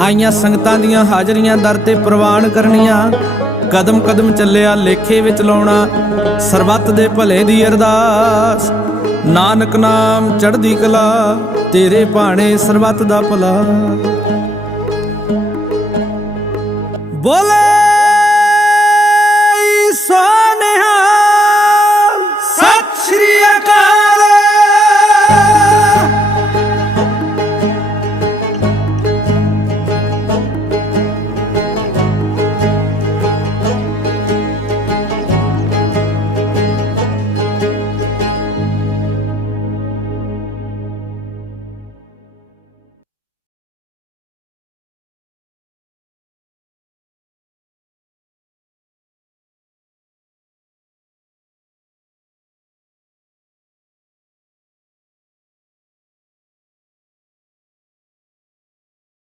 ਆਈਆਂ ਸੰਗਤਾਂ ਦੀਆਂ ਹਾਜ਼ਰੀਆਂ ਦਰ ਤੇ ਪ੍ਰਵਾਨ ਕਰਨੀਆਂ। ਕਦਮ ਕਦਮ ਚੱਲਿਆ, ਲੇਖੇ ਵਿੱਚ ਲਾਉਣਾ, ਸਰਬੱਤ ਦੇ ਭਲੇ ਦੀ ਅਰਦਾਸ। ਨਾਨਕ ਨਾਮ ਚੜ੍ਹਦੀ ਕਲਾ, ਤੇਰੇ ਭਾਣੇ ਸਰਬੱਤ ਦਾ ਭਲਾ। ਬੋਲੇ!